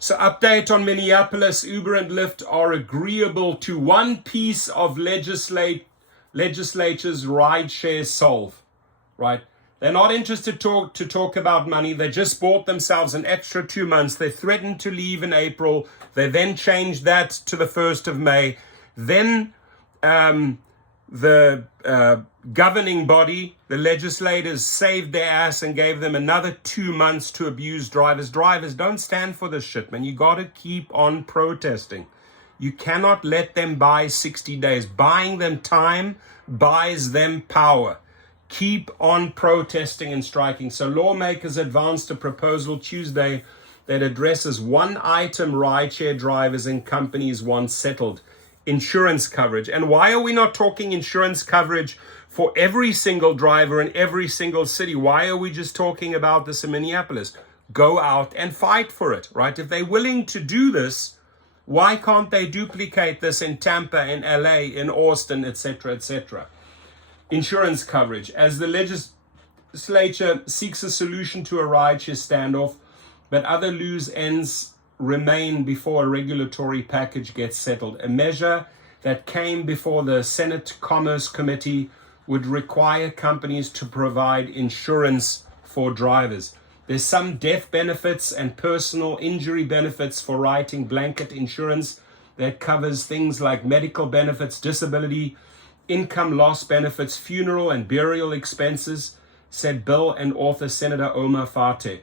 So update on Minneapolis. Uber and Lyft are agreeable to one piece of legislature's rideshare solve, right? They're not interested to talk about money. They just bought themselves an extra 2 months. They threatened to leave in April. They then changed that to the 1st of May. Then the governing body, the legislators, saved their ass and gave them another 2 months to abuse drivers. Drivers, don't stand for this shit, man. You got to keep on protesting. You cannot let them buy 60 days. Buying them time buys them power. Keep on protesting and striking. So lawmakers advanced a proposal Tuesday that addresses one item rideshare drivers and companies want settled: insurance coverage. And why are we not talking insurance coverage for every single driver in every single city? Why are we just talking about this in Minneapolis? Go out and fight for it, right? If they're willing to do this, why can't they duplicate this in Tampa, in LA, in Austin, etc., etc.? Insurance coverage. As the legislature seeks a solution to a rideshare standoff, but other loose ends remain before a regulatory package gets settled. A measure that came before the Senate Commerce Committee would require companies to provide insurance for drivers. There's some death benefits and personal injury benefits for writing blanket insurance that covers things like medical benefits, disability, income loss benefits, funeral and burial expenses, said Bill and author Senator Omar Fateh.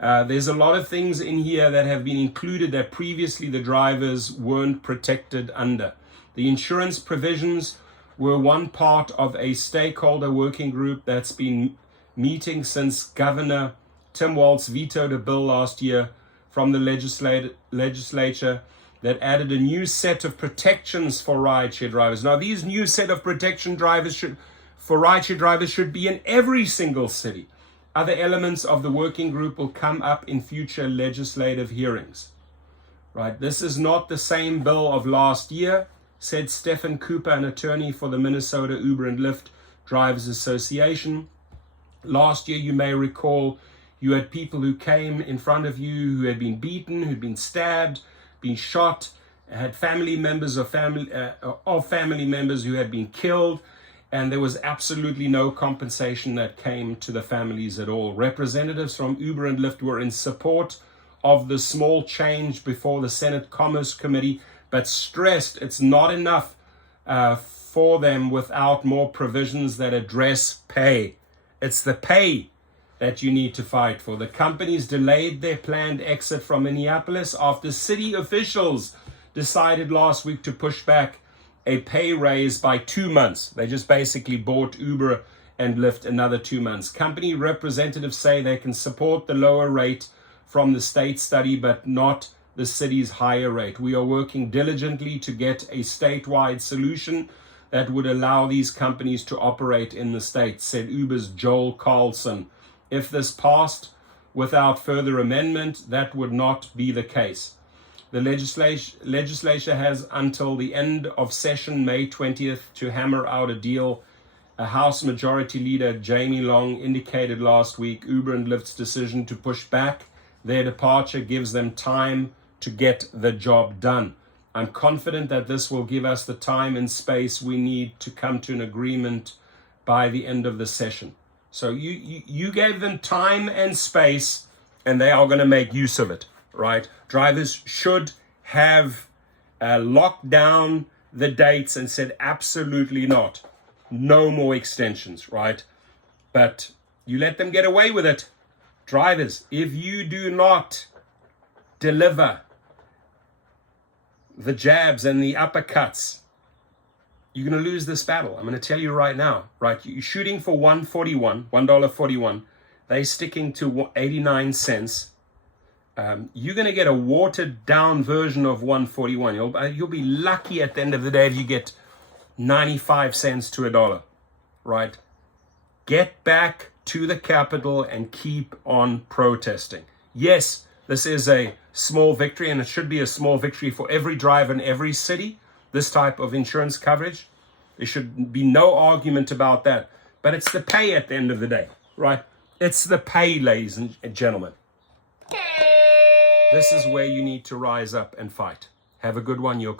There's a lot of things in here that have been included that previously the drivers weren't protected under. The insurance provisions were one part of a stakeholder working group that's been meeting since Governor Tim Walz vetoed a bill last year from the legislature that added a new set of protections for rideshare drivers. Now, these new set of protection for rideshare drivers should be in every single city. Other elements of the working group will come up in future legislative hearings. Right? This is not the same bill of last year, said Stephen Cooper, an attorney for the Minnesota Uber and Lyft Drivers Association. Last year, you may recall, you had people who came in front of you who had been beaten, who'd been stabbed, been shot, had family members of family members who had been killed, and there was absolutely no compensation that came to the families at all. Representatives from Uber and Lyft were in support of the small change before the Senate Commerce Committee, but stressed it's not enough for them without more provisions that address pay. It's the pay that you need to fight for. The companies delayed their planned exit from Minneapolis after city officials decided last week to push back a pay raise by 2 months. They just basically bought Uber and Lyft another 2 months. Company representatives say they can support the lower rate from the state study, but not the city's higher rate. We are working diligently to get a statewide solution that would allow these companies to operate in the state, said Uber's Joel Carlson. If this passed without further amendment, that would not be the case. The legislature has until the end of session, May 20th, to hammer out a deal. A House Majority Leader, Jamie Long, indicated last week Uber and Lyft's decision to push back their departure gives them time to get the job done. I'm confident that this will give us the time and space we need to come to an agreement by the end of the session. So you gave them time and space, and they are going to make use of it, right? Drivers should have locked down the dates and said absolutely not. No more extensions, right? But you let them get away with it. Drivers, if you do not deliver the jabs and the uppercuts, you're going to lose this battle. I'm going to tell you right now, right? You're shooting for $1.41. They're sticking to 89 cents. You're going to get a watered down version of 141. You'll be lucky at the end of the day if you get 95 cents to $1, right? Get back to the Capitol and keep on protesting. Yes, this is a small victory, and it should be a small victory for every driver in every city, this type of insurance coverage. There should be no argument about that. But it's the pay at the end of the day, right? It's the pay, ladies and gentlemen. This is where you need to rise up and fight. Have a good one. Your